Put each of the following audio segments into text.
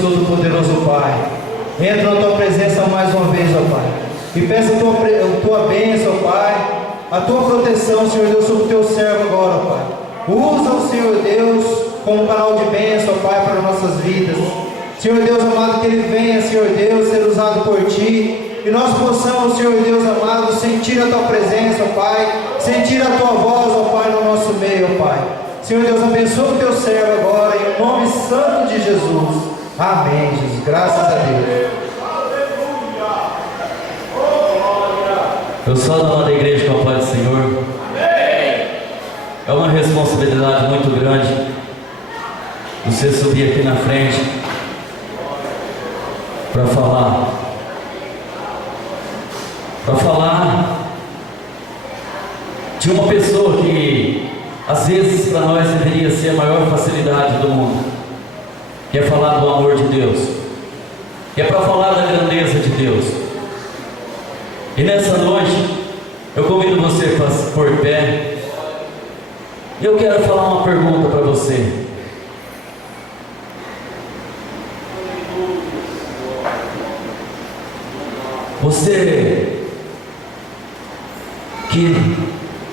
Todo-Poderoso Pai, entra na tua presença mais uma vez, ó Pai, e peça a tua bênção, ó Pai, a tua proteção, Senhor Deus, sobre o teu servo agora, ó Pai. Usa-o, Senhor Deus, como canal de bênção, ó Pai, para nossas vidas. Senhor Deus amado, que ele venha, Senhor Deus, ser usado por ti, e nós possamos, Senhor Deus amado, sentir a tua presença, ó Pai, sentir a tua voz, ó Pai, no nosso meio, ó Pai. Senhor Deus, abençoa o teu servo agora, em nome santo de Jesus. Amém, Jesus. Graças a Deus. Eu sou da da igreja com a paz do Senhor. É uma responsabilidade muito grande você subir aqui na frente para falar de uma pessoa que às vezes para nós deveria ser a maior facilidade do mundo, que é falar do amor de Deus, que é para falar da grandeza de Deus. E nessa noite eu convido você para se pôr pé, e eu quero falar uma pergunta para você. Você que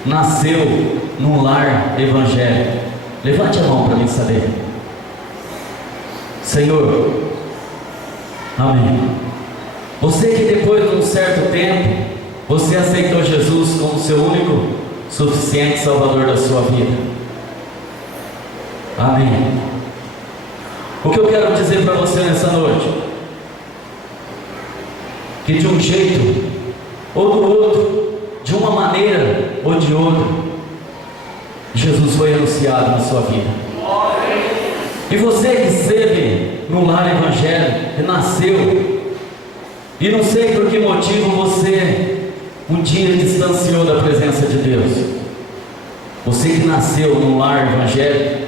nasceu num lar evangélico, levante a mão para mim saber. Senhor, amém. Você que depois de um certo tempo, você aceitou Jesus como seu único, suficiente Salvador da sua vida. Amém. O que eu quero dizer para você nessa noite, que de um jeito ou do outro, de uma maneira ou de outra, Jesus foi anunciado na sua vida. E você que esteve no lar evangélico, que nasceu, e não sei por que motivo você um dia distanciou da presença de Deus. Você que nasceu no lar evangélico,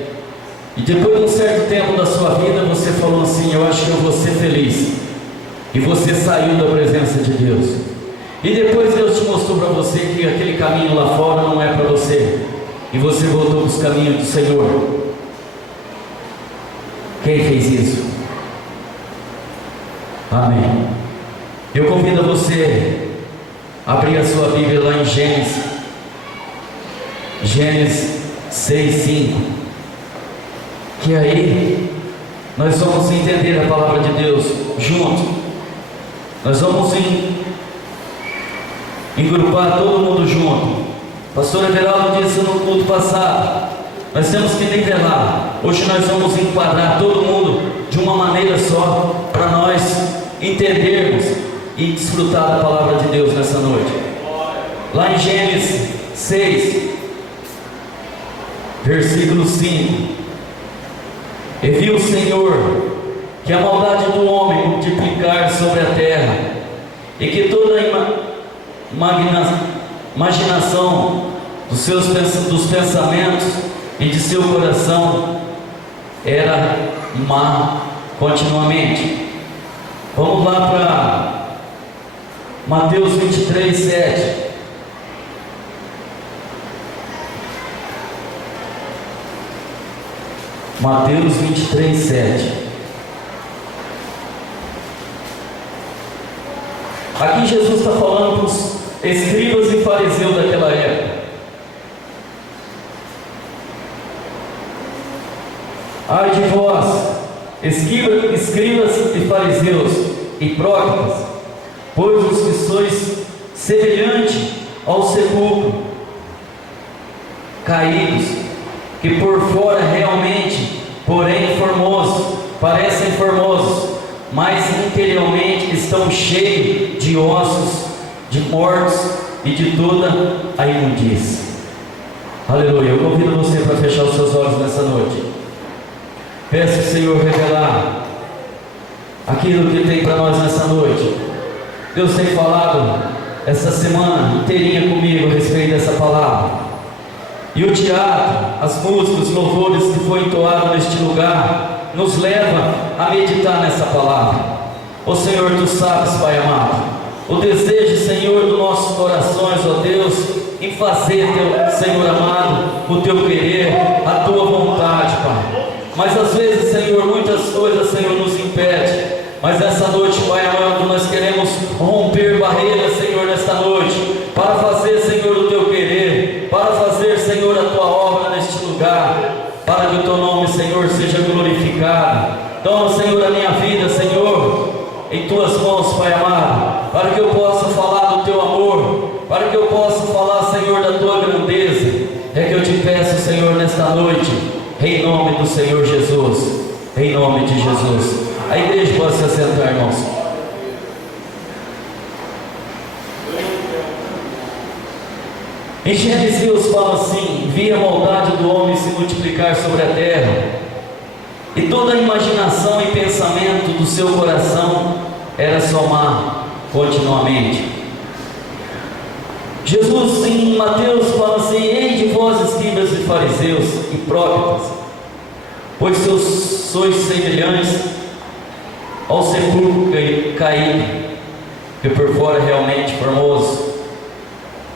e depois de um certo tempo da sua vida você falou assim: eu acho que eu vou ser feliz, e você saiu da presença de Deus, e depois Deus te mostrou para você que aquele caminho lá fora não é para você, e você voltou para os caminhos do Senhor. Quem fez isso? Amém. Eu convido você a abrir a sua Bíblia lá em Gênesis 6:5, que aí nós vamos entender a palavra de Deus junto. Nós vamos engrupar todo mundo junto. Pastor Everaldo disse no culto passado, nós temos que nivelar. Hoje nós vamos enquadrar todo mundo de uma maneira só, para nós entendermos e desfrutar da palavra de Deus nessa noite. Lá em Gênesis 6, versículo 5: e viu o Senhor que a maldade do homem multiplicar sobre a terra, e que toda imaginação dos pensamentos e de seu coração era má continuamente. Vamos lá para Mateus 23:7. Mateus 23:7. Aqui Jesus está falando para os escribas e fariseus daquela época. Ai de vós, escribas e fariseus, hipócritas, pois os que sois semelhante ao sepulcro, caídos, que por fora realmente, porém parecem formosos, mas interiormente estão cheios de ossos, de mortos e de toda a imundície. Aleluia. Eu convido você para fechar os seus olhos nessa noite. Peço ao Senhor revelar aquilo que tem para nós nessa noite. Deus tem falado essa semana inteirinha comigo a respeito dessa palavra. E o teatro, as músicas, os louvores que foi entoado neste lugar, nos leva a meditar nessa palavra. Ó Senhor, Tu sabes, Pai amado, o desejo, Senhor, dos nossos corações, ó Deus, em fazer, Senhor amado, o Teu querer, a Tua vontade, Pai. Mas às vezes, Senhor, muitas coisas, Senhor, nos impedem. nessa noite, Pai amado, nós queremos romper barreiras, Senhor, nesta noite, para fazer, Senhor, o Teu querer, para fazer, Senhor, a Tua obra neste lugar, para que o Teu nome, Senhor, seja glorificado. Toma, Senhor, a minha vida, Senhor, em Tuas mãos, Pai amado, para que eu possa falar do Teu amor, para que eu possa falar, Senhor, da Tua grandeza. É que eu te peço, Senhor, nesta noite, em nome do Senhor Jesus, em nome de Jesus. A igreja pode se assentar, irmãos. Em Gênesis Deus fala assim: vi a maldade do homem se multiplicar sobre a terra, e toda a imaginação e pensamento do seu coração era só má continuamente. Jesus em Mateus fala assim: ei de vós, escribas e fariseus, hipócritas, pois sois semelhantes ao sepulcro caído, que por fora é realmente formoso,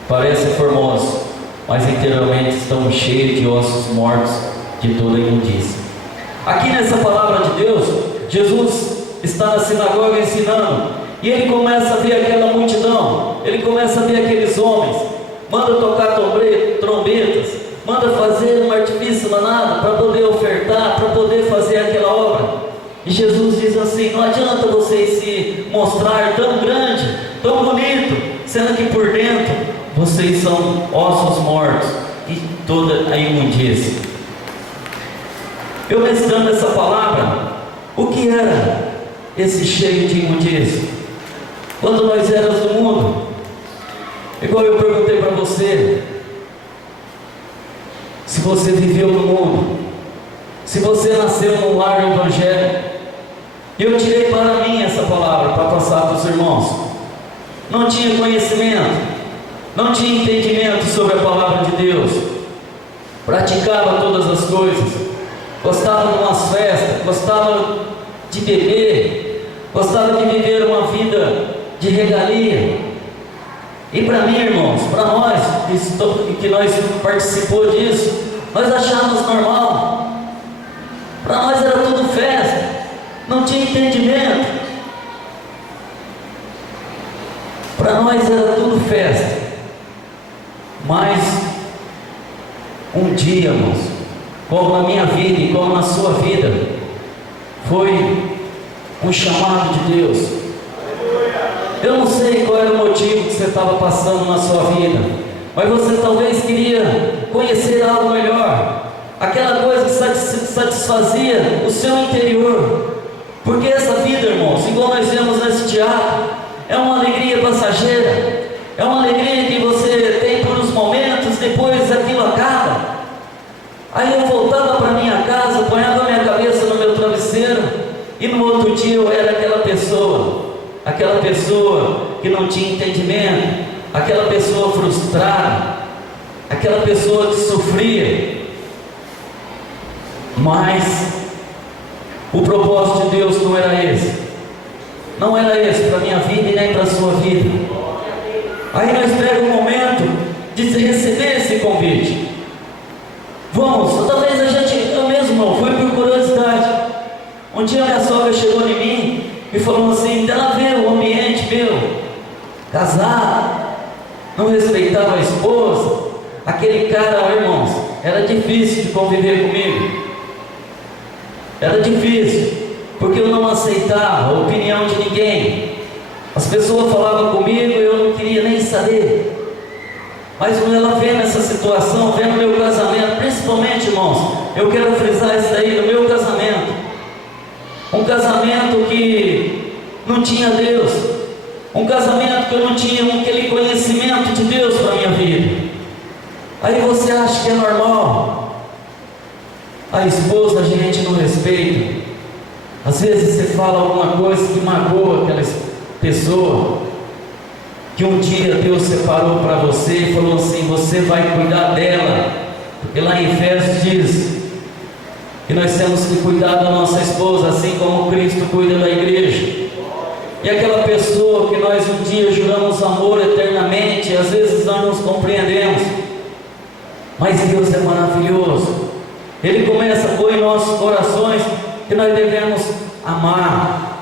parece formoso, mas interiormente estão cheios de ossos mortos, de toda imundícia. Aqui nessa palavra de Deus, Jesus está na sinagoga ensinando, e ele começa a ver aquela multidão, ele começa a ver aqueles homens, manda tocar trombetas, manda fazer um artifício danado para poder ofertar, para poder fazer aquela obra. E Jesus diz assim: não adianta vocês se mostrar tão grande, tão bonito, sendo que por dentro vocês são ossos mortos e toda a imundícia. Eu mestrando essa palavra, o que era esse cheio de imundícia? Quando nós éramos do mundo, igual eu perguntei para você, se você viveu no mundo, se você nasceu num lar do Evangelho, e eu tirei para mim essa palavra para passar para os irmãos. Não tinha conhecimento, não tinha entendimento sobre a palavra de Deus, praticava todas as coisas, gostava de umas festas, gostava de beber, gostava de viver uma vida de regalia. E para mim, irmãos, para nós que nós participou disso, nós achávamos normal. Para nós era tudo festa, não tinha entendimento. Para nós era tudo festa. Mas um dia, irmãos, como na minha vida e como na sua vida, foi um chamado de Deus. Eu não sei qual era o motivo que você estava passando na sua vida, mas você talvez queria conhecer algo melhor, aquela coisa que satisfazia o seu interior. Porque essa vida, irmãos, igual nós vemos nesse teatro, é uma alegria passageira, é uma alegria que você tem por uns momentos, depois aquilo acaba. Aí eu voltava para minha casa, ponhava minha cabeça no meu travesseiro, e no outro dia eu era aquela pessoa que não tinha entendimento, aquela pessoa frustrada, aquela pessoa que sofria. Mas o propósito de Deus não era esse, não era esse para a minha vida e nem para a sua vida. Aí nós pegamos o momento de receber esse convite. Vamos, talvez eu mesmo não, foi por curiosidade. Um dia minha sogra chegou em mim e falou assim: ela vê o ambiente meu, casado, não respeitava a esposa, aquele cara, irmãos, era difícil de conviver comigo. Era difícil, porque eu não aceitava a opinião de ninguém. As pessoas falavam comigo e eu não queria nem saber. Mas quando ela vê nessa situação, vê no meu casamento, principalmente, irmãos, eu quero frisar isso aí, no meu casamento. Um casamento que não tinha Deus, um casamento que eu não tinha aquele conhecimento de Deus para a minha vida. Aí você acha que é normal? A esposa a gente não respeita. Às vezes você fala alguma coisa que magoa aquela pessoa, que um dia Deus separou para você e falou assim: você vai cuidar dela, porque lá em Efésios diz que nós temos que cuidar da nossa esposa, assim como Cristo cuida da igreja. E aquela pessoa que nós um dia juramos amor eternamente, às vezes nós não compreendemos, mas Deus é maravilhoso. Ele começa a pôr em nossos corações que nós devemos amar,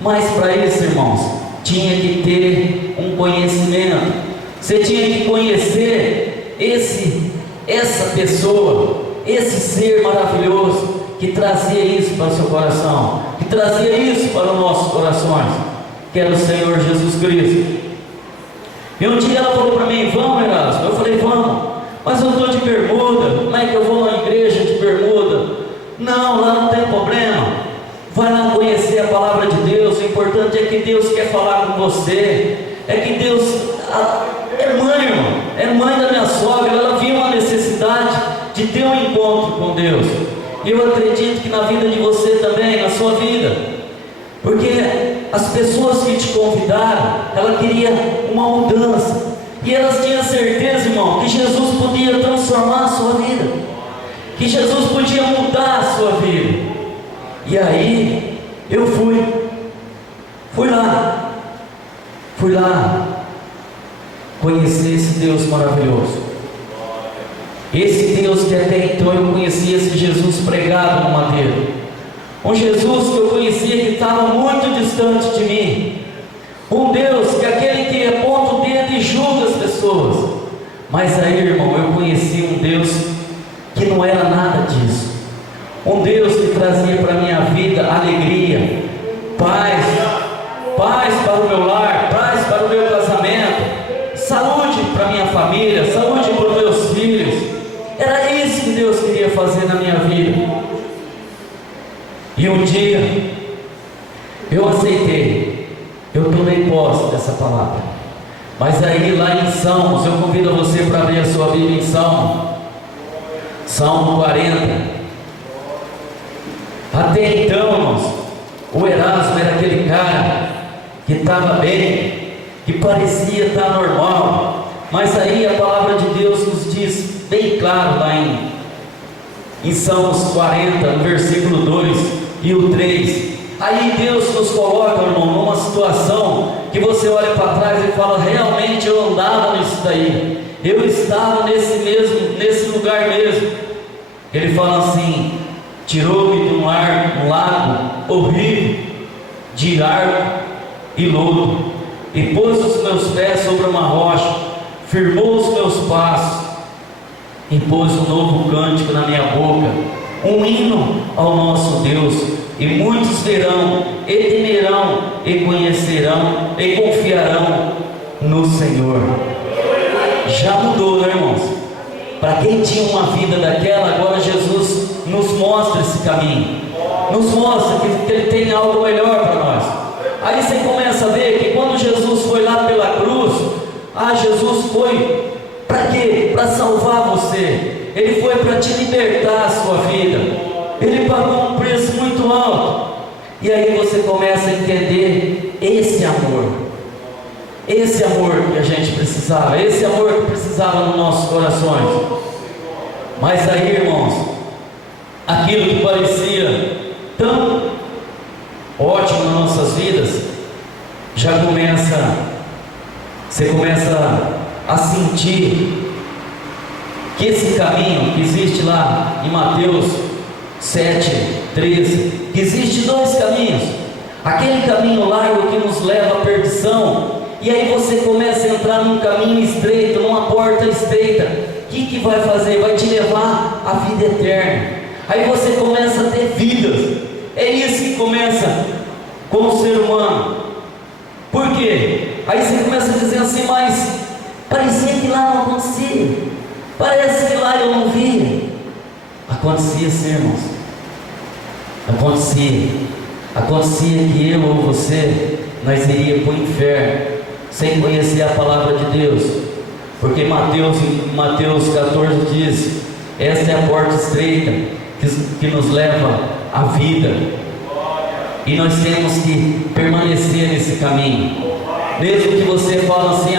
Mas para isso, irmãos, tinha que ter um conhecimento. Você tinha que conhecer essa pessoa, esse ser maravilhoso que trazia isso para o seu coração, que trazia isso para os nossos corações, que era o Senhor Jesus Cristo. E um dia ela falou para mim: vamos, Erasmo? Eu falei: vamos. Mas eu estou de bermuda, como é que eu vou na igreja de bermuda? Não, lá não tem problema. Vai lá conhecer a palavra de Deus. O importante é que Deus quer falar com você. É que Deus é mãe, irmão. É mãe da minha sogra. Ela viu uma necessidade de ter um encontro com Deus. E eu acredito que na vida de você também, na sua vida. Porque as pessoas que te convidaram, ela queria uma mudança. E elas tinham certeza, irmão, que Jesus podia transformar a sua vida, que Jesus podia mudar a sua vida. E aí eu fui lá conhecer esse Deus maravilhoso, esse Deus que até então eu conhecia, esse Jesus pregado no madeiro, um Jesus que eu conhecia que estava muito distante de mim, um Deus que aquele que aponta o dedo e julga as pessoas. Mas aí, irmão, eu conheci um Deus que não era nada disso, um Deus que trazia para a minha vida alegria, paz para o meu lar, paz para o meu casamento, saúde para a minha família, saúde para os meus filhos. Era isso que Deus queria fazer na minha vida. E um dia eu aceitei, eu tomei posse dessa palavra. Mas aí lá em Salmos, eu convido você para abrir a sua Bíblia em Salmo 40. Até então, irmãos, o Erasmo era aquele cara que estava bem, que parecia estar normal. Mas aí a palavra de Deus nos diz bem claro lá em Salmos 40, no versículo 2 e o 3. Aí Deus nos coloca, irmão, numa situação que você olha para trás e fala: realmente eu andava nisso daí, eu estava nesse lugar mesmo. Ele fala assim: tirou-me de um lago horrível, de arco e lodo, e pôs os meus pés sobre uma rocha, firmou os meus passos, e pôs um novo cântico na minha boca, um hino ao nosso Deus. E muitos verão, e temerão, e conhecerão, e confiarão no Senhor. Já mudou, né, irmãos? Para quem tinha uma vida daquela, agora Jesus nos mostra esse caminho, nos mostra que Ele tem algo melhor para nós. Aí você começa a ver que quando Jesus foi lá pela cruz, Jesus foi para quê? Para salvar você. Ele foi para te libertar a sua vida. Ele pagou um preço muito alto. E aí você começa a entender esse amor que a gente precisava, esse amor que precisava nos nossos corações. Mas aí, irmãos, aquilo que parecia tão ótimo nas nossas vidas, você começa a sentir que esse caminho que existe lá em Mateus 7:13, que existe dois caminhos, aquele caminho largo que nos leva à perdição, e aí você começa a entrar num caminho estreito, numa porta estreita. O que vai fazer? Vai te levar à vida eterna. Aí você começa a ter vidas. É isso que começa com o ser humano. Por quê? Aí você começa a dizer assim: mas parecia que lá não acontecia, parece que lá eu não via. Acontecia sim, irmãos. Acontecia que eu ou você, nós iríamos para o inferno sem conhecer a palavra de Deus. Porque Mateus 14 diz: essa é a porta estreita que nos leva à vida, e nós temos que permanecer nesse caminho. Mesmo que você fale assim: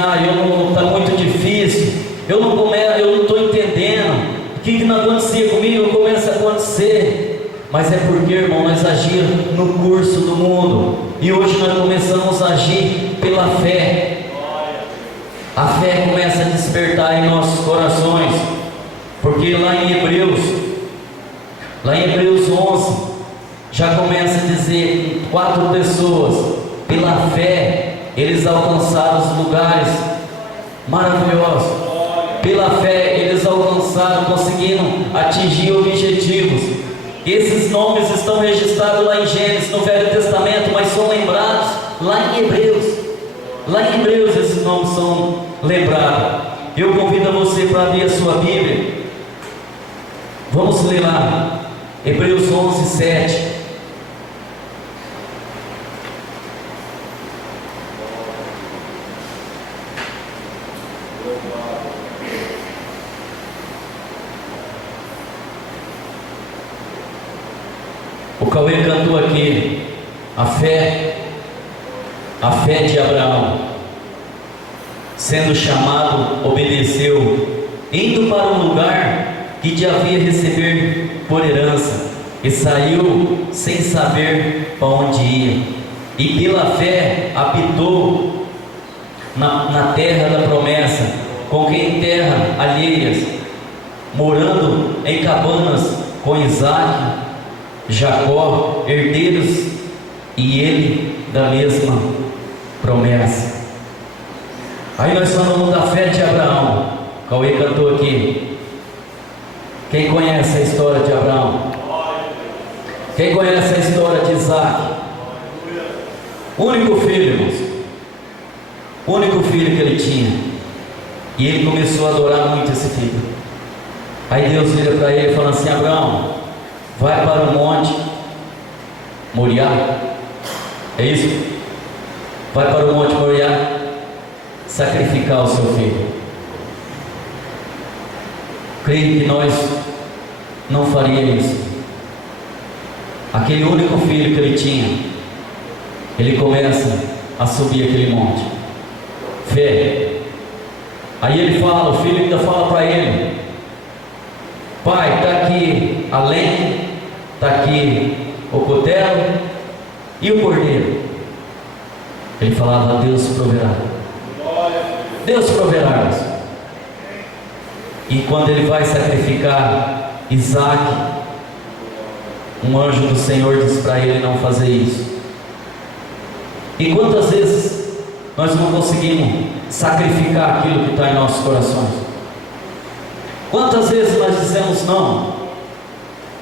está muito difícil, eu não estou entendendo, o que não acontecia comigo começa a acontecer. Mas é porque, irmão, nós agimos no curso do mundo, e hoje nós começamos a agir pela fé. A fé começa a despertar em nossos corações, porque lá em Hebreus 11, já começa a dizer, 4 pessoas, pela fé, eles alcançaram os lugares maravilhosos. Pela fé, eles alcançaram, conseguiram atingir objetivos. Esses nomes estão registrados lá em Gênesis, no Velho Testamento, mas são lembrados lá em Hebreus. Lá em Hebreus esses nomes são lembrados. Eu convido você para abrir a sua Bíblia. Vamos ler lá, Hebreus 11, 7. O Cauê cantou aqui, a fé de Abraão. Sendo chamado, obedeceu, indo para um lugar que havia receber por herança, e saiu sem saber para onde ia. E pela fé habitou na terra da promessa, com quem terra alheias, morando em cabanas com Isaac, Jacó, herdeiros, e ele da mesma promessa. Aí nós falamos da fé de Abraão. Cauê cantou aqui. Quem conhece a história de Abraão? Quem conhece a história de Isaac? Único filho, irmãos. Único filho que ele tinha. E ele começou a adorar muito esse filho. Aí Deus vira para ele e fala assim: Abraão, vai para o monte Moriá. É isso? Vai para o monte Moriá sacrificar o seu filho. Creio que nós não faríamos isso. Aquele único filho que ele tinha, ele começa a subir aquele monte. Fé. Aí ele fala, o filho ainda fala para ele: pai, está aqui a lenha, está aqui o cutelo e o cordeiro. Ele falava: Deus proverá. Deus proverá. E quando ele vai sacrificar Isaac, um anjo do Senhor diz para ele não fazer isso. E quantas vezes nós não conseguimos sacrificar aquilo que está em nossos corações? Quantas vezes nós dissemos não?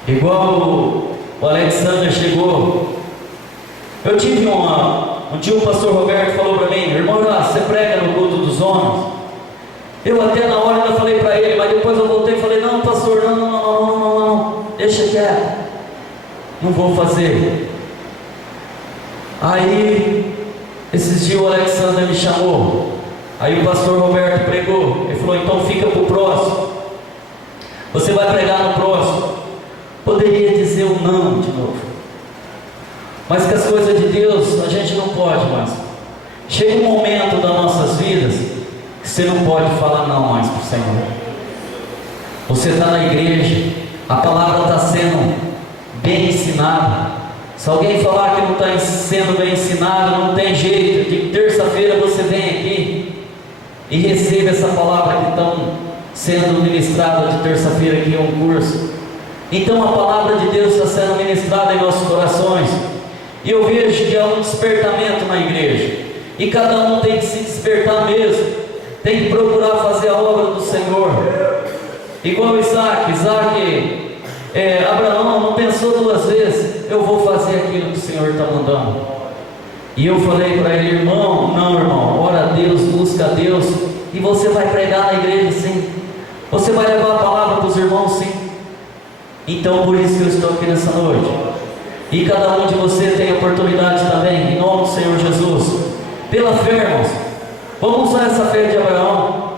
Igual o Alexander chegou. Eu tive um dia o pastor Roberto falou para mim: irmão, você prega no culto dos homens? Eu até na hora ainda falei para ele, mas depois eu voltei e falei: não, pastor, não, deixa quieto, não vou fazer. Aí esses dias o Alexander me chamou. Aí o pastor Roberto pregou. Ele falou: então fica para o próximo, você vai pregar no próximo. Poderia dizer um não de novo, mas que as coisas de Deus a gente não pode mais. Chega um momento das nossas vidas que você não pode falar não mais para o Senhor. Você está na igreja, a palavra está sendo bem ensinada. Se alguém falar que não está sendo bem ensinado, não tem jeito. De terça-feira você vem aqui e recebe essa palavra que estão sendo ministrada de terça-feira, que é um curso. Então a palavra de Deus está sendo ministrada em nossos corações. E eu vejo que há um despertamento na igreja. E cada um tem que se despertar mesmo. Tem que procurar fazer a obra do Senhor. Igual Isaac. Abraão não pensou duas vezes: eu vou fazer aquilo que o Senhor está mandando. E eu falei para ele: irmão, não, irmão, ora a Deus, busca a Deus, e você vai pregar na igreja sim. Você vai levar a palavra para os irmãos sim. Então por isso que eu estou aqui nessa noite. E cada um de vocês tem oportunidade também, em nome do Senhor Jesus. Pela fé, irmãos, vamos usar essa fé de Abraão.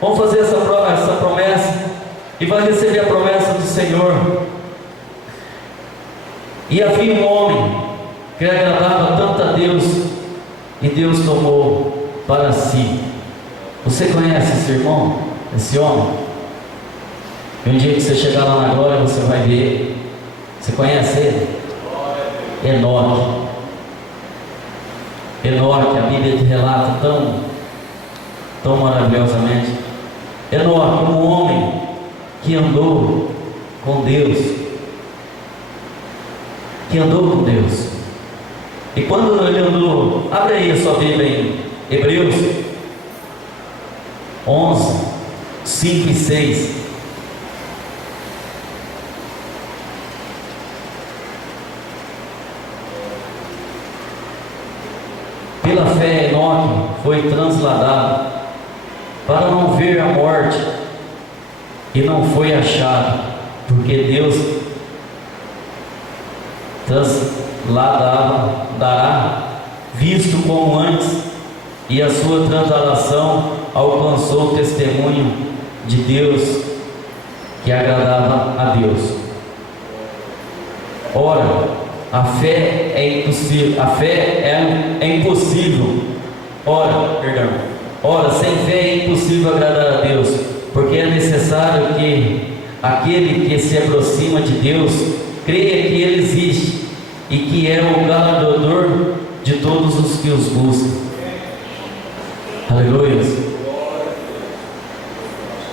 Vamos fazer essa promessa, e vai receber a promessa do Senhor. E havia um homem que agradava tanto a Deus, e Deus tomou para si. Você conhece esse irmão, esse homem? E um dia que você chegar lá na glória, você vai ver. Você conhece ele? Enoque. Enoque, a Bíblia relata tão maravilhosamente. Enoque, um homem que andou com Deus. E quando ele andou, abre aí a sua Bíblia em Hebreus 11, 5 e 6. Pela fé, Enoque foi transladado para não ver a morte, e não foi achado, porque Deus dará, visto como antes, e a sua translação alcançou o testemunho de Deus, que agradava a Deus. Ora, a fé é impossível. Ora, sem fé é impossível agradar a Deus, porque é necessário que aquele que se aproxima de Deus creia que Ele existe e que é o galardoador de todos os que os buscam. Aleluia.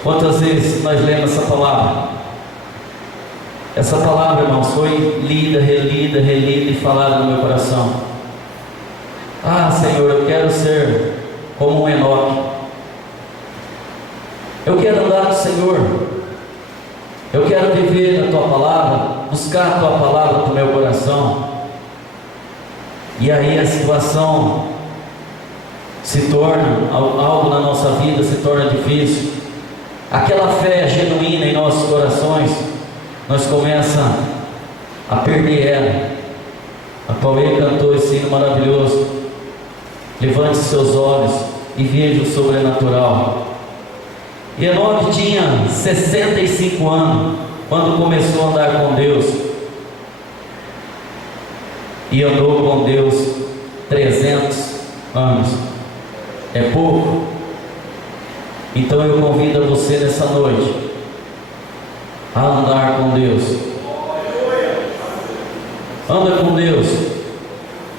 Quantas vezes nós lemos essa palavra? Essa palavra, irmãos, foi lida, relida e falada no meu coração. Ah, Senhor, eu quero ser como um Enoque. Eu quero andar com o Senhor. Eu quero viver a Tua palavra, buscar a Tua palavra para o meu coração. E aí a situação se torna, algo na nossa vida se torna difícil. Aquela fé genuína em nossos corações, nós começamos a perder ela. A Paulinha cantou esse hino maravilhoso: levante seus olhos e veja o sobrenatural. E Enoque tinha 65 anos quando começou a andar com Deus, e andou com Deus 300 anos. É pouco? Então eu convido a você nessa noite a andar com Deus. Anda com Deus,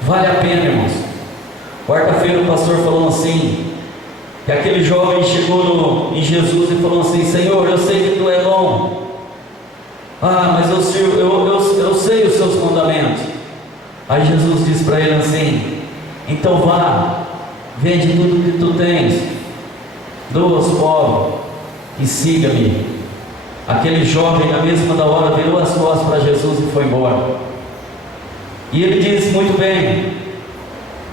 vale a pena, irmãos. Quarta-feira o pastor falou assim, que aquele jovem chegou em Jesus e falou assim: Senhor, eu sei que Tu é bom. Ah, mas eu sei os Seus mandamentos. Aí Jesus disse para ele assim: então vá, vende tudo que tu tens, doa aos pobres e siga-me. Aquele jovem, na mesma da hora, virou as costas para Jesus e foi embora. E ele disse muito bem: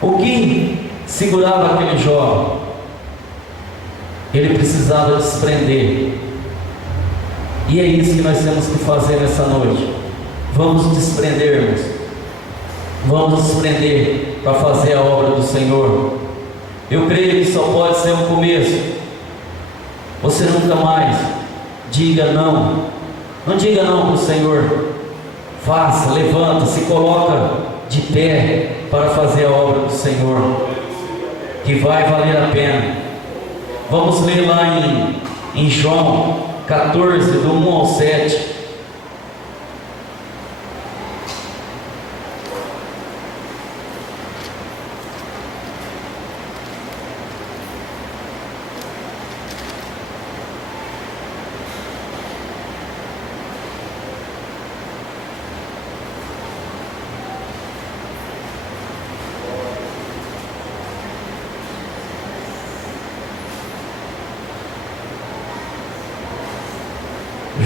o que segurava aquele jovem? Ele precisava desprender. E é isso que nós temos que fazer nessa noite. Vamos desprendermos. Vamos desprender para fazer a obra do Senhor. Eu creio que só pode ser um começo. Você nunca mais diga não. Não diga não para o Senhor. Faça, levanta, se coloca de pé para fazer a obra do Senhor, que vai valer a pena. Vamos ler lá em João 14, do 1 ao 7.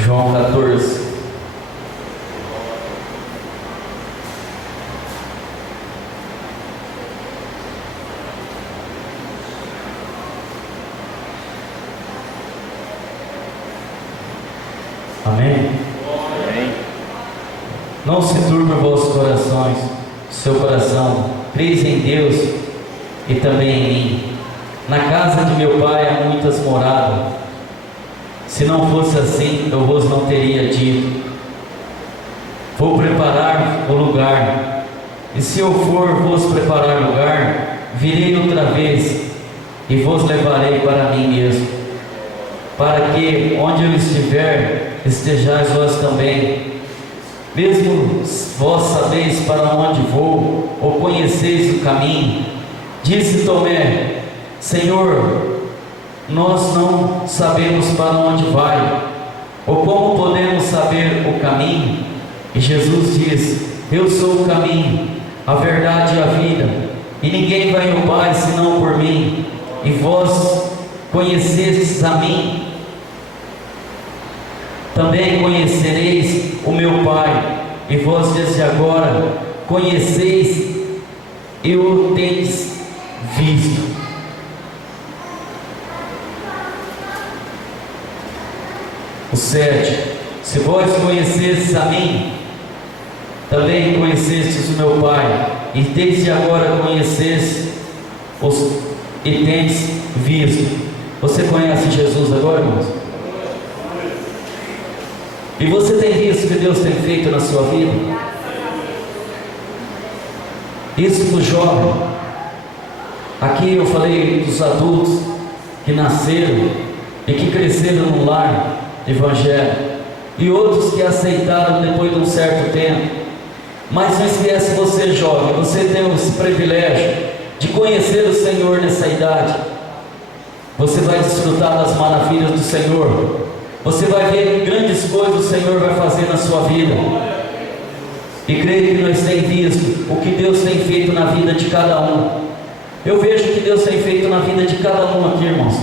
João 14. Amém? Amém. Não se turbe os vossos corações, seu coração, creis em Deus e também em mim. Na casa de meu Pai há muitas moradas. Se não fosse assim, eu vos não teria dito: vou preparar o lugar. E se eu for vos preparar lugar, virei outra vez e vos levarei para mim mesmo, para que onde eu estiver, estejais vós também. Mesmo vós sabeis para onde vou, ou conheceis o caminho. Disse Tomé: Senhor, nós não sabemos para onde vai, ou como podemos saber o caminho? E Jesus diz: eu sou o caminho, a verdade e a vida, e ninguém vai ao Pai senão por mim. E vós conhecestes a mim, também conhecereis o meu Pai, e vós desde agora conheceis e o tendes visto. O 7: se vós conhecestes a mim, também conhecestes o meu Pai, e desde agora conhecestes e tendes visto. Você conhece Jesus agora, irmãos? E você tem visto o que Deus tem feito na sua vida? Isso do jovem. Aqui eu falei dos adultos que nasceram e que cresceram no lar evangélico, e outros que aceitaram depois de um certo tempo. Mas não esquece, você jovem, você tem esse privilégio de conhecer o Senhor nessa idade. Você vai desfrutar das maravilhas do Senhor. Você vai ver grandes coisas o Senhor vai fazer na sua vida. E creio que nós temos visto o que Deus tem feito na vida de cada um. Eu vejo o que Deus tem feito na vida de cada um aqui, irmãos.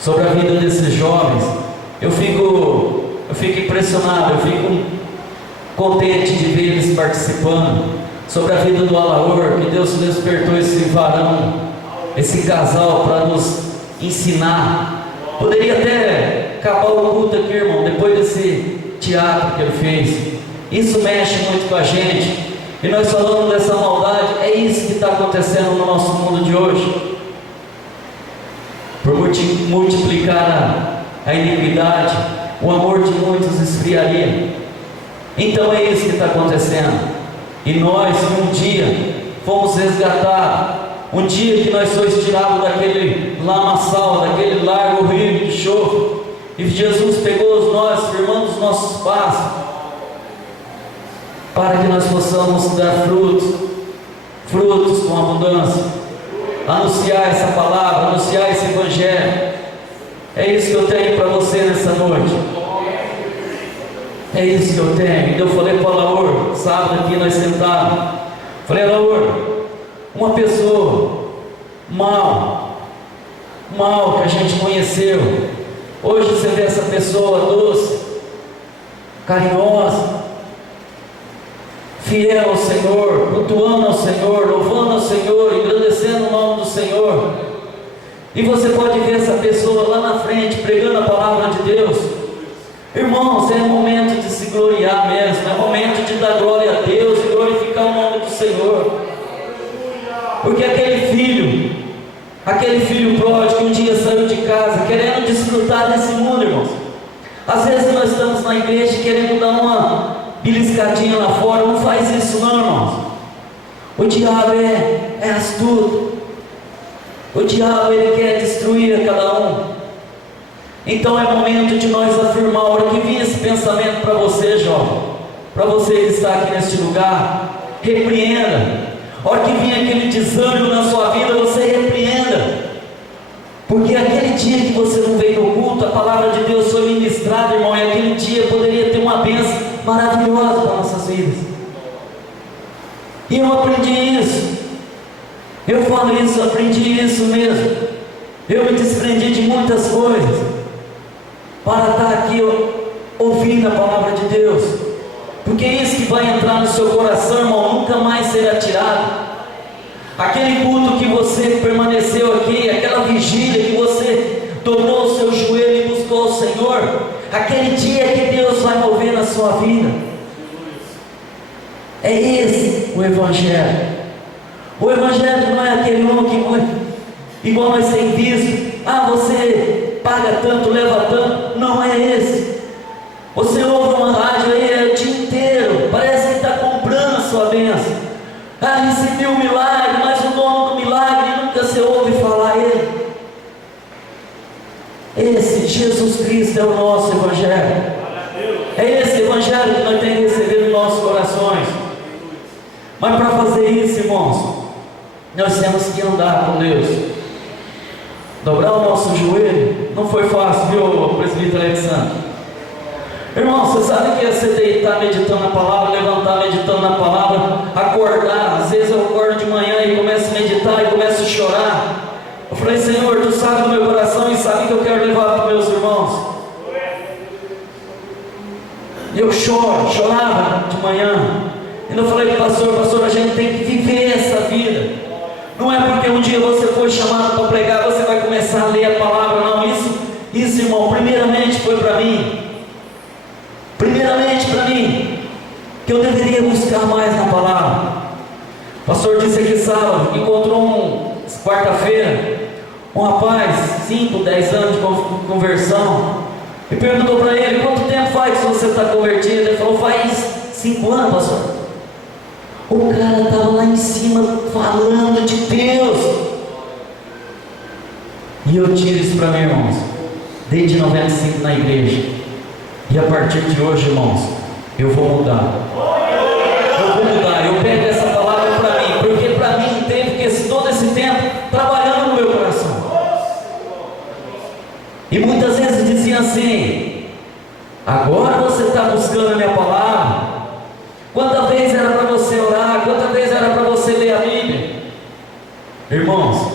Sobre a vida desses jovens, eu fico impressionado, eu fico contente de ver eles participando. Sobre a vida do Alaor, que Deus despertou esse varão, esse casal, para nos ensinar. Poderia até acabar o culto aqui, irmão, depois desse teatro que ele fez. Isso mexe muito com a gente, e nós falamos dessa maldade. É isso que está acontecendo no nosso mundo de hoje. Por multiplicar a iniquidade, o amor de muitos esfriaria. Então é isso que está acontecendo. E nós, um dia, fomos resgatados. Um dia que nós fomos tirados daquele lamaçal, daquele largo rio de enxofre, e Jesus pegou nós, firmando os nossos passos, para que nós possamos dar frutos com abundância, anunciar essa palavra, anunciar esse evangelho. É isso que eu tenho para você nessa noite. É isso que eu tenho. Então eu falei para o Alaor, sábado aqui nós sentamos, falei: Alaor, uma pessoa mal que a gente conheceu, hoje você vê essa pessoa doce, carinhosa, fiel ao Senhor, cultuando ao Senhor, louvando ao Senhor, engrandecendo o nome do Senhor. E você pode ver essa pessoa lá na frente pregando a palavra de Deus. Irmãos, é momento de se gloriar mesmo, é momento de dar glória a Deus e glorificar o nome do Senhor. Porque aquele filho pródigo que um dia saiu de casa querendo desfrutar desse mundo, irmãos. Às vezes nós estamos na igreja querendo dar uma beliscadinha lá fora. Não faz isso não, irmãos. O diabo é astuto. O diabo, ele quer destruir a cada um. Então é momento de nós afirmar. A hora que vir esse pensamento para você, jovem, para você que está aqui neste lugar, repreenda. A hora que vir aquele desânimo na sua vida, você repreenda. Porque aquele dia que você não veio no culto, a palavra de Deus foi ministrada, irmão, e aquele dia poderia ter uma bênção maravilhosa para nossas vidas. E eu aprendi isso. Eu falo isso, aprendi isso mesmo. Eu me desprendi de muitas coisas para estar aqui ouvindo a palavra de Deus. Porque é isso que vai entrar no seu coração, irmão, nunca mais será tirado. Aquele culto que você permaneceu aqui, aquela vigília que você dobrou o seu joelho e buscou o Senhor, aquele dia que Deus vai mover na sua vida. É esse o Evangelho. O Evangelho não é aquele homem que, igual nós temos visto, você paga tanto, leva tanto. Não é esse. Você ouve uma rádio aí o dia inteiro, parece que está comprando a sua bênção. Recebeu um milagre, mas o dono do milagre nunca se ouve falar ele. Esse Jesus Cristo é o nosso Evangelho. É esse Evangelho que nós temos que receber nos nossos corações. Mas para fazer isso, irmãos, nós temos que andar com Deus, dobrar o nosso joelho. Não foi fácil, viu, presbítero Alexandre? Irmão, você sabe que é você deitar meditando na palavra, levantar meditando na palavra, acordar? Às vezes eu acordo de manhã e começo a meditar e começo a chorar. Eu falei: Senhor, Tu sabe do meu coração e sabe que eu quero levar para os meus irmãos. E eu chorava de manhã. E eu falei: pastor, a gente tem que viver essa vida. Não é porque um dia você foi chamado para pregar, você vai começar a ler a palavra, não. Isso, irmão, primeiramente foi para mim. Primeiramente para mim, que eu deveria buscar mais na palavra. O pastor disse aqui sábado, encontrou quarta-feira, um rapaz, 5, 10 anos de conversão, e perguntou para ele: quanto tempo faz que você está convertido? Ele falou: faz 5 anos, pastor. O cara estava lá em cima falando de Deus. E eu tiro isso para mim, irmãos, desde 95 na igreja. E a partir de hoje, irmãos, eu vou mudar. Eu pego essa palavra para mim, porque para mim teve todo esse tempo trabalhando no meu coração. E muitas vezes dizia assim: agora você está buscando a minha palavra. Quantas vezes era para você orar? Quantas vezes era para você ler a Bíblia? Irmãos,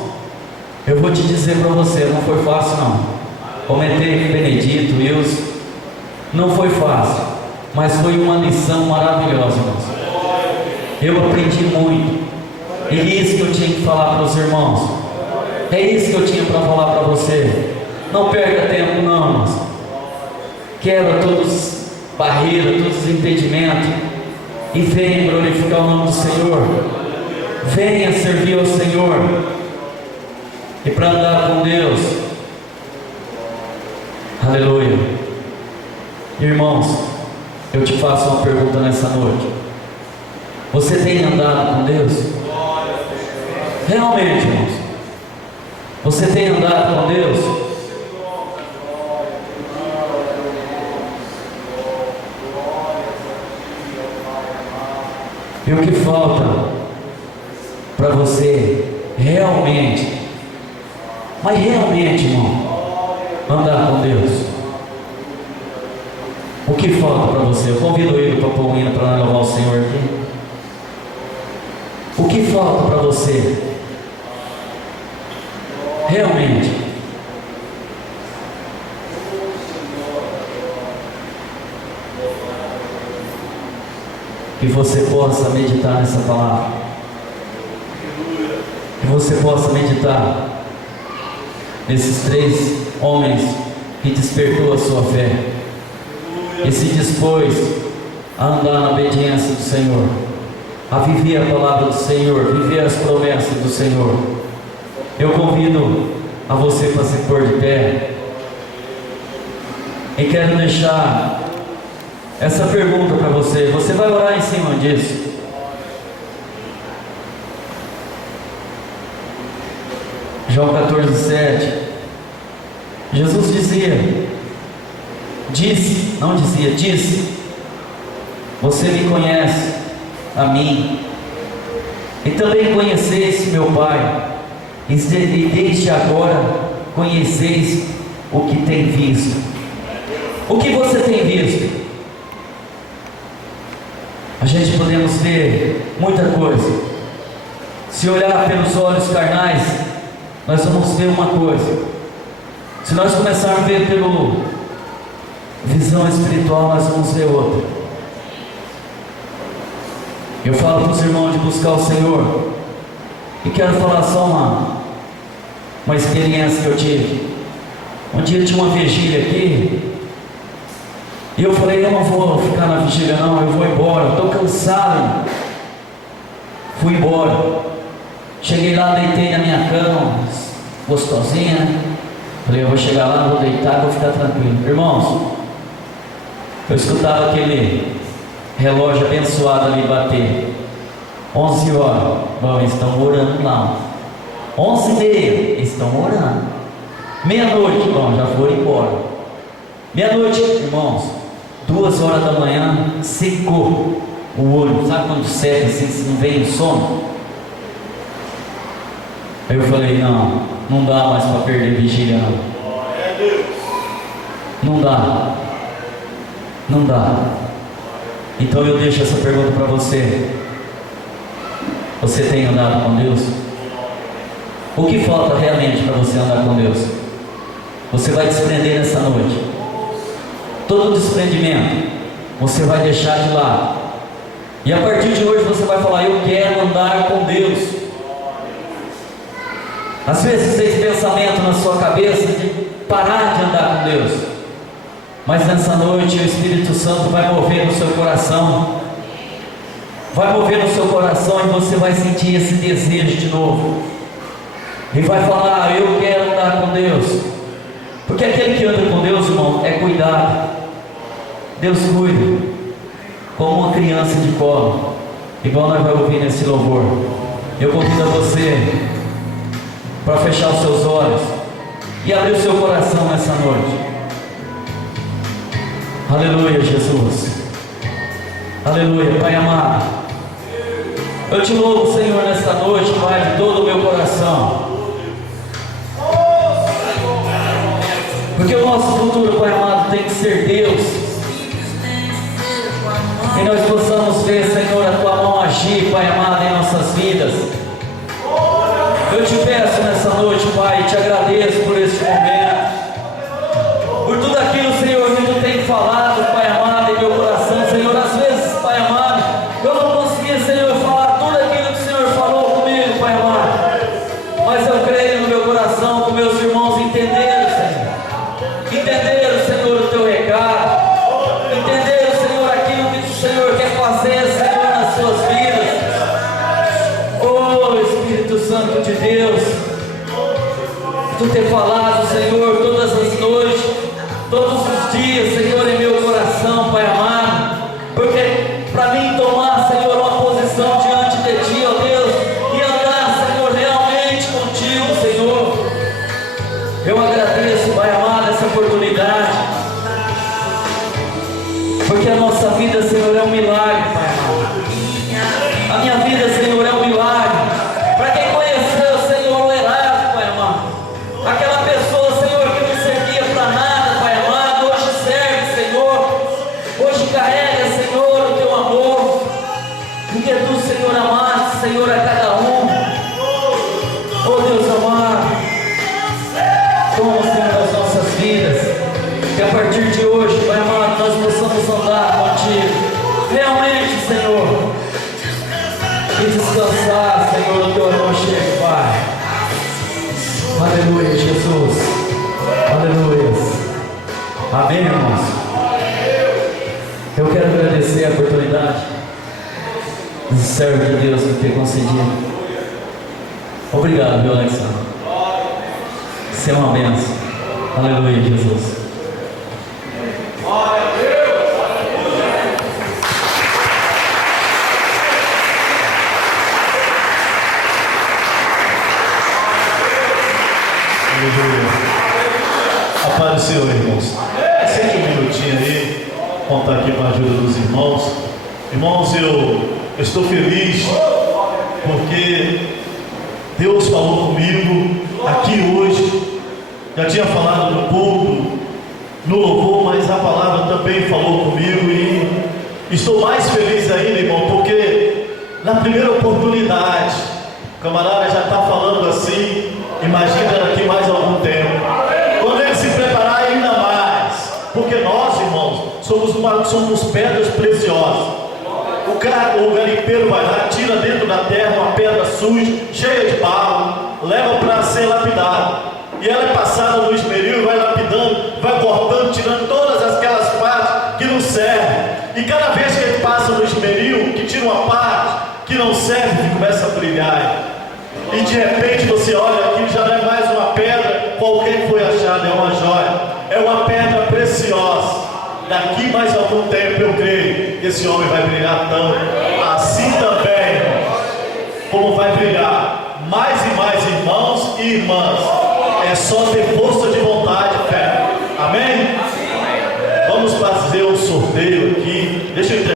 eu vou te dizer para você, não foi fácil não. Comentei com Benedito, Wilson. Não foi fácil, mas foi uma lição maravilhosa, irmãos. Eu aprendi muito. E é isso que eu tinha que falar para os irmãos. É isso que eu tinha para falar para você. Não perca tempo não, irmãos. Quebra todos os barreiras, todos os impedimentos, e venha glorificar o nome do Senhor. Venha servir ao Senhor. E para andar com Deus. Aleluia. Irmãos, eu te faço uma pergunta nessa noite. Você tem andado com Deus? Realmente, irmãos, você tem andado com Deus? E o que falta para você realmente, mas realmente, irmão, andar com Deus? O que falta para você? Eu convido ele para pôr o hino para louvar o Senhor aqui. O que falta para você? Realmente. Que você possa meditar nessa palavra. Que você possa meditar nesses 3 homens que despertou a sua fé e se dispôs a andar na obediência do Senhor, a viver a palavra do Senhor, viver as promessas do Senhor. Eu convido a você para se pôr de pé, e quero deixar essa pergunta para você. Você vai orar em cima disso. João 14:7. Jesus disse: você me conhece a mim, e também conheceis meu Pai, e desde agora conheceis o que tem visto. O que você tem visto? A gente podemos ver muita coisa. Se olhar pelos olhos carnais, nós vamos ver uma coisa. Se nós começarmos a ver pelo visão espiritual, nós vamos ver outra. Eu falo para os irmãos de buscar o Senhor, e quero falar só uma experiência que eu tive. Um dia tinha uma vigília aqui, e eu falei: eu não vou ficar na vigília não, eu vou embora, estou cansado. Fui embora. Cheguei lá, deitei na minha cama, gostosinha, né? Falei: eu vou chegar lá, vou deitar, vou ficar tranquilo. Irmãos, eu escutava aquele relógio abençoado ali bater. 11 horas, bom, eles estão orando lá. 11h30, eles estão orando. Meia-noite, bom, já foram embora. Meia-noite, irmãos, 2 horas da manhã, secou o olho. Sabe quando seca assim, se não vem o sono? Aí eu falei: não dá mais para perder vigília não. Não dá. Não dá. Então eu deixo essa pergunta para você. Você tem andado com Deus? O que falta realmente para você andar com Deus? Você vai desprender nessa noite. Todo desprendimento você vai deixar de lado. E a partir de hoje você vai falar: eu quero andar com Deus. Às vezes tem esse pensamento na sua cabeça de parar de andar com Deus. Mas nessa noite o Espírito Santo vai mover no seu coração. Vai mover no seu coração e você vai sentir esse desejo de novo. E vai falar: eu quero andar com Deus. Porque aquele que anda com Deus, irmão, é cuidado. Deus cuida, como uma criança de colo, igual nós vamos ouvir nesse louvor. Eu convido a você para fechar os seus olhos e abrir o seu coração nessa noite. Aleluia, Jesus. Aleluia, Pai amado. Eu te louvo, Senhor, nesta noite, Pai, de todo o meu coração. Porque o nosso futuro, Pai amado, tem que ser Deus. Que nós possamos ver, Senhor, a Tua mão agir, Pai amado, em nossas vidas. Eu te peço nessa noite, Pai, e te agradeço por este momento, por tudo aquilo, Senhor, que Tu tem falado, Pai amado, em meu coração. Senhor, às vezes, Pai amado, eu não conseguia, Senhor, falar tudo aquilo que o Senhor falou comigo, Pai amado, mas eu creio no meu coração, com meus irmãos entenderam, Senhor. Entenderam, Senhor, o Teu recado. Entenderam, Senhor, aquilo que o Senhor quer fazer, Senhor, nas suas vidas. Oh, Espírito Santo de Deus, Tu ter falado, Senhor, todas as noites, todos os dias, Senhor, em meu coração, Pai amado. Porque para mim tomar, Senhor, uma posição diante de Ti, ó Deus, e andar, Senhor, realmente contigo, Senhor, eu agradeço, Pai amado, essa oportunidade. Porque a nossa vida, Senhor, é um milagre, Pai amado. A minha vida, Senhor, é um milagre. Para quem conheceu, Senhor, o Erasmo, Pai amado, aquela pessoa, Senhor, que não servia para nada, Pai amado, hoje serve, Senhor. Hoje carrega, Senhor, o Teu amor. Porque Tu, Senhor, amaste, Senhor, a cada um. Oh, Deus amado, toma, Senhor, as nossas vidas. Que a partir de hoje, Pai amado, nós possamos andar contigo realmente, Senhor, e descansar, Senhor, no Teu aconchego, Pai. Aleluia, Jesus. Aleluia. Amém, irmãos? Eu quero agradecer a oportunidade do servo de Deus me ter concedido. Obrigado, viu, Alexandre? Você é uma bênção. Aleluia, Jesus. Apareceu, irmãos. Sente um minutinho aí, contar aqui com a ajuda dos irmãos. Irmãos, eu estou feliz porque Deus falou comigo aqui hoje. Já tinha falado no culto, no louvor, mas a palavra também falou comigo e estou mais feliz ainda, irmão, porque na primeira oportunidade, o camarada já está falando assim, imagina daqui mais algum tempo. Quando ele se preparar ainda mais, porque nós, irmãos, somos pedras preciosas. O garimpeiro vai lá, tira dentro da terra uma pedra suja, cheia de barro, leva para ser lapidada. E ela é passada no esmeril, vai lapidando, vai cortando, tirando todas aquelas partes que não servem. E cada vez que ele passa no esmeril, que tira uma parte que não serve, que começa a brilhar. E de repente você olha aqui, já não é mais uma pedra qualquer que foi achada, é uma joia, é uma pedra preciosa. Daqui mais algum tempo eu creio que esse homem vai brilhar tanto, assim também, irmãos, como vai brilhar mais e mais irmãos e irmãs. É só ter força de vontade e fé. Amém? Vamos fazer um sorteio aqui. Deixa eu